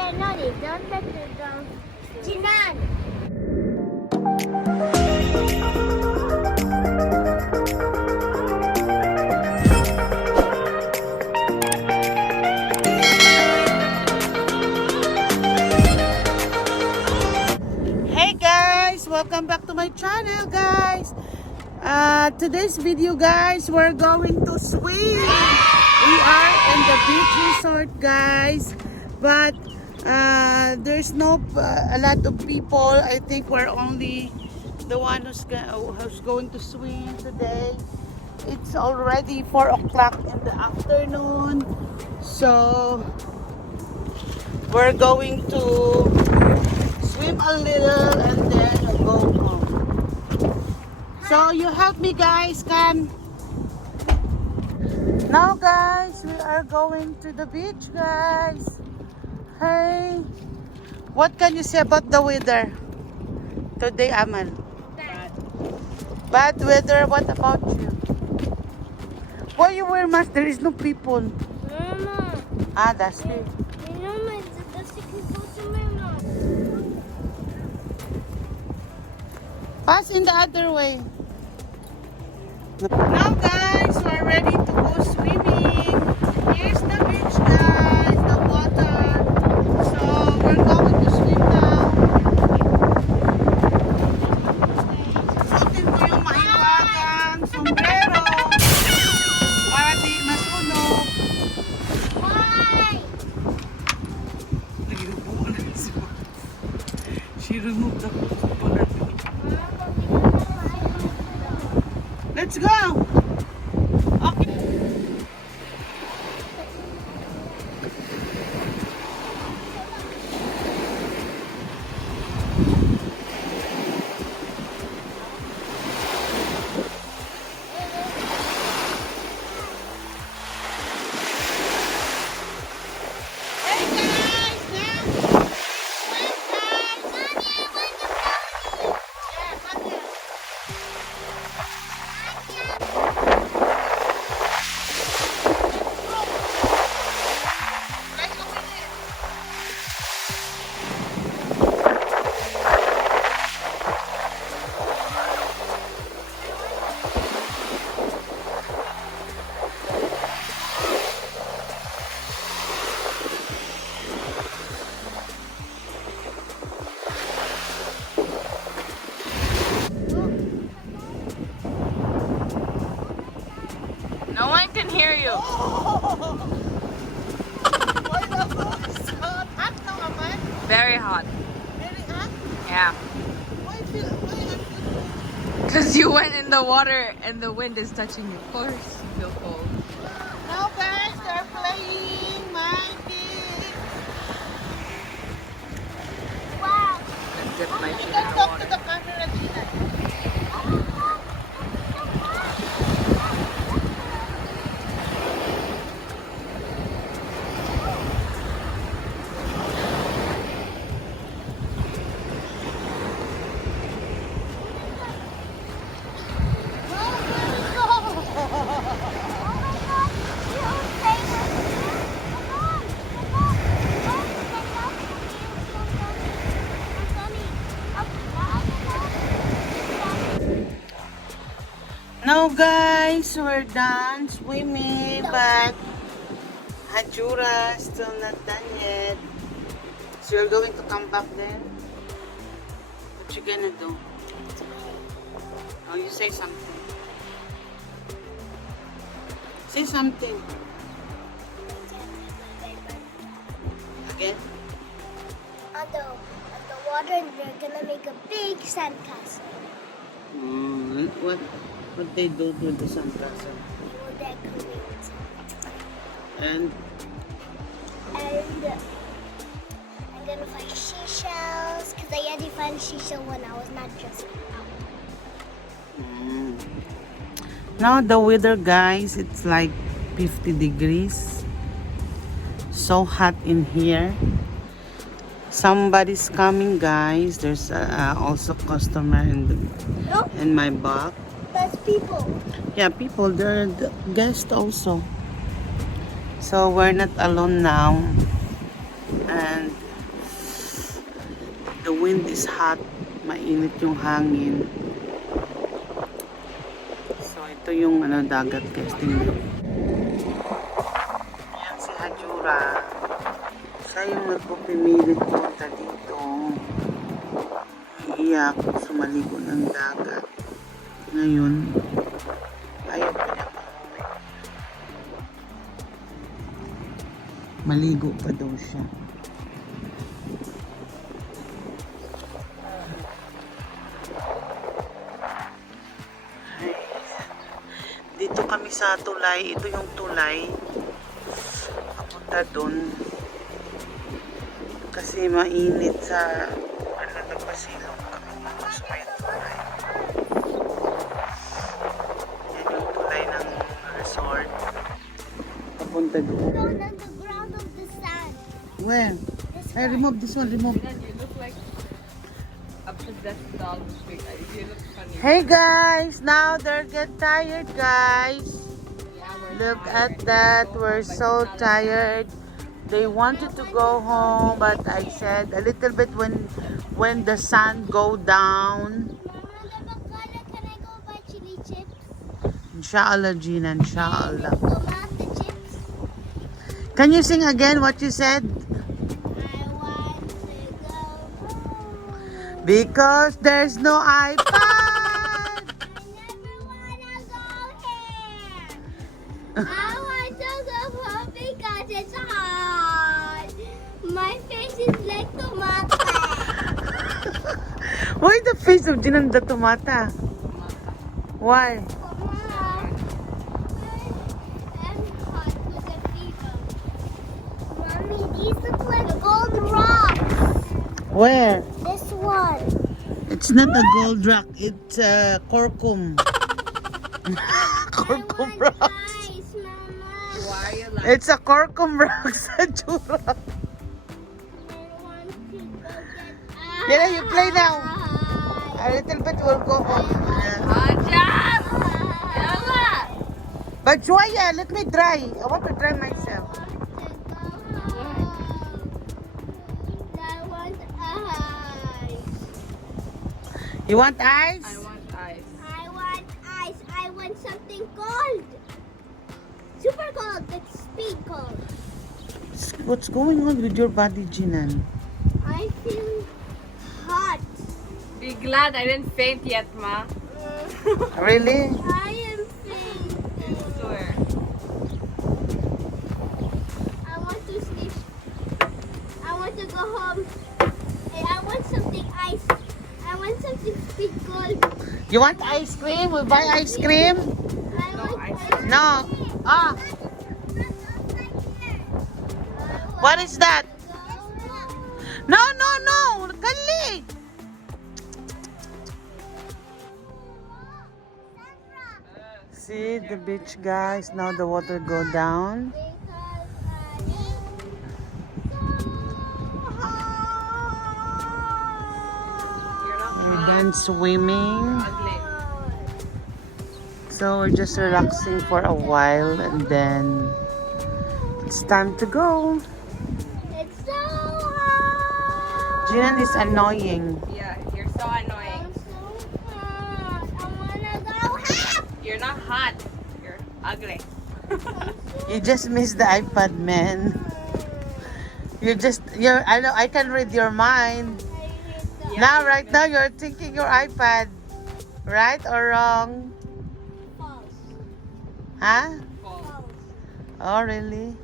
Hey guys, welcome back to my channel, guys. Today's video, guys, we're going to swim. We are in the beach resort, guys, but there's no a lot of people. I think we're only the one who's going to swim today. It's already 4 o'clock in the afternoon, so we're going to swim a little and then go home. So you help me, guys, come. Now, guys, we are going to the beach, guys. Hey, what can you say about the weather today, Amal? Bad. Bad weather. What about you? Why you wear mask? There is no people. Mama. Ah, that's it. Mama, that's the people to Mama. Pass in the other way. Now, guys, we're ready to go swimming. Here's the beach, guys, the water. So we're going to swim now. Suotin ko yung mahiwagang sombrero para di masunog. Why? Naginubuan na si Mama. She removed the collar. Let's go! Okay. Hey guys, now swim guys! Yeah, come here. Let's go in it. No one can hear you. Why the food is hot? Hot now, Aman? Very hot. Very hot? Yeah. Why I feel Because you went in the water and the wind is touching you. Of course you feel cold. Now guys, they're playing my game. Wow. Let's dip my You feet in can the talk to water. the camera, Gina. Now guys, we're done swimming, but Hajura still not done yet. So you're going to come back then? What you gonna do? Oh, you say something. Say something. Again? On the water, and they're gonna make a big sandcastle. What they do with the sandcastle? They will decorate. And I'm gonna find seashells because I already found seashell when I was not dressing up. now the weather, guys, it's like 50 degrees. So hot in here. Somebody's coming, guys. There's also customer in my back. That's people. Yeah, people. They're the guests also. So we're not alone now. And The wind is hot. Mainit yung hangin. So, ito yung dagat guys. Tingnan. Yan si Hajura. Siya yung nagpupimilit punta dito. Iiyak. Sumaligo ng dagat. Ngayon, ayaw pa niya umuwi. Maligo pa daw siya. Dito kami sa tulay. Ito yung tulay. Papunta dun. Kasi mainit sa nagpasilong kami dito sa may tulay. Yan yung tulay ng resort. Papunta dun. Down on the ground of the sand. Where? Hey, remove this one. Remove. You look like a possessed dog. You look funny. Hey guys, now they're get tired guys. Look at that, we're so tired. They wanted to go home, but I said a little bit when the sun go down. Mama, can I go buy chili chips? Inshallah, Gina, inshallah. Tomato chips. Can you sing again what you said? I want to go home. Because there's no iPad. I never wanna go here. I want to go home because it's hot. My face is like tomato. Why the face of Gina the tomata? Why? Mom, I'm hot with a fever. Mommy, these look like gold rocks. Where? This one. It's not a gold rock, it's curcum. Curcum I rock. want ice, Mama. Why are you like It's a curcum rock sa Jura. I want to go get Kaya you play now. ice. A little bit will go home. Ajab! Yalla! But Joya, let me dry. I want to dry myself. I want ice. You want ice? I want ice. I want ice. I want something cold. Super cold, like speed cold. What's going on with your body, Jinan? I feel hot. Be glad I didn't faint yet, Ma. Really? I am fainting. Swear. I want to sleep. I want to go home. And I want something ice. I want something speed cold. You want ice cream? We buy ice cream? I want ice ice No. Ah, what is that? No, no, no. Kali. See the beach, guys. Now the water go down. You're not We're done swimming. ugly. So we're just relaxing for a while and then it's time to go. It's so hot. Jinan is annoying. Yeah, you're so annoying. I'm so hot. I wanna go home. You're not hot. You're ugly. You just missed the iPad, man. I know I can read your mind. Yeah, Now, right now, you're thinking your iPad. Right or wrong? False. Huh? False. False. Oh, really?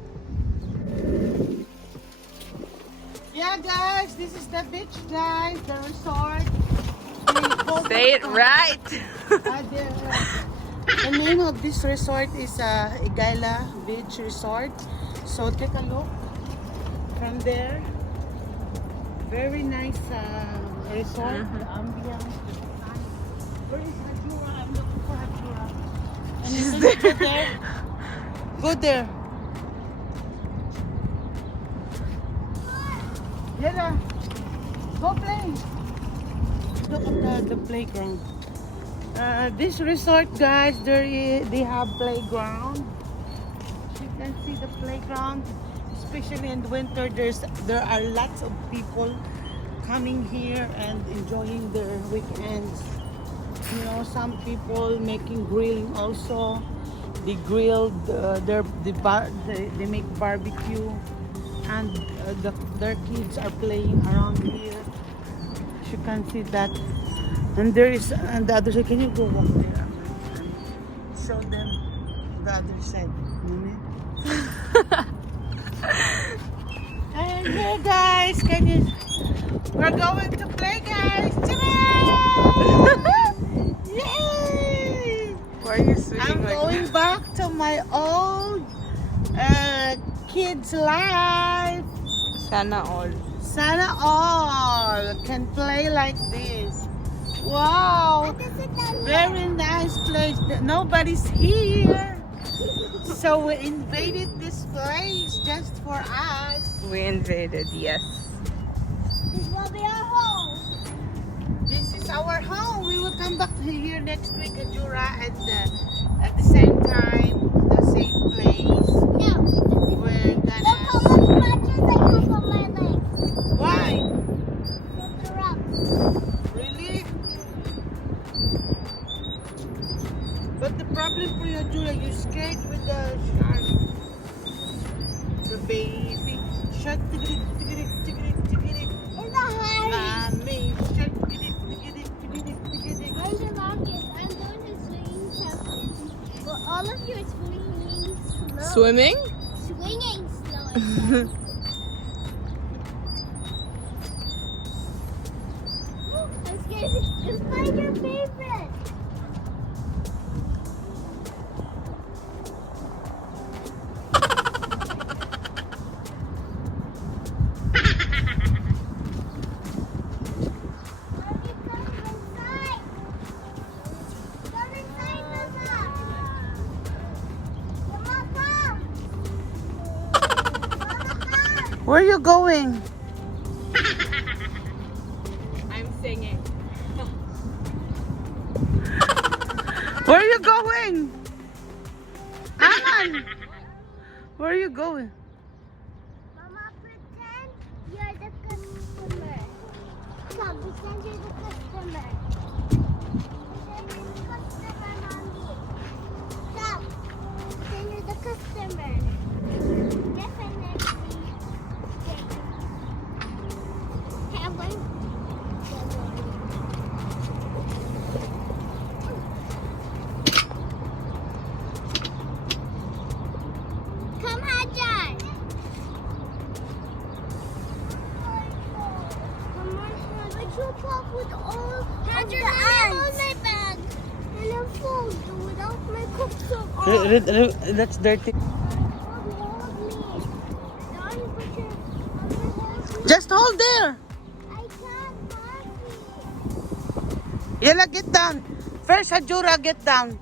Yeah, guys, this is the beach, guys, the resort. Say it right. The name of this resort is Igala Beach Resort. So take a look from there. Very nice resort. The ambience. Where is Hajura? I'm looking for Hajura. And She's you can go there. Go there. Yala, go play. Look at the playground. This resort, guys, they have playground. You can see the playground, especially in winter. There are lots of people coming here and enjoying their weekends. You know, some people making grilling also. They grilled they make barbecue, and their kids are playing around here. You can see that. And there is and the other side. Can you go walk there and show them the other side? And here, guys, can you? We're going to play, guys. Yay! Why are you swinging I'm like going back to my old kids' life. Sana all. Sana all can play like this. Wow, very nice place. Nobody's here, so we invaded this place just for us. We invaded, yes. This will be our home. This is our home. We will come back here next week, Ajura, and at the same time, the same place. No. We're Look gonna. how much scratches I have on my legs. Why? From the rocks. Really? But the problem for you, Ajura, you scared with the shark. The baby shark. In the high. Mommy shark. I'm the longest. I'm doing the swinging something. But all of you are swinging slow. Swimming? Swinging slow. I'm scared. It's like your favorite. Where are you going? I'm singing. Where are you going? Alan! Where are you going? Mama, pretend you're the customer. Come, pretend you're the customer. Pretend you're the customer, Mommy. Come, pretend you're the customer. Definitely. Okay, I'm going. Come, Hajar. But you pop with all of the ants. My bag. And I'm full without my cups of That's dirty. Just hold there. I can't, Mommy. Yala, get down. First, Ajura, get down.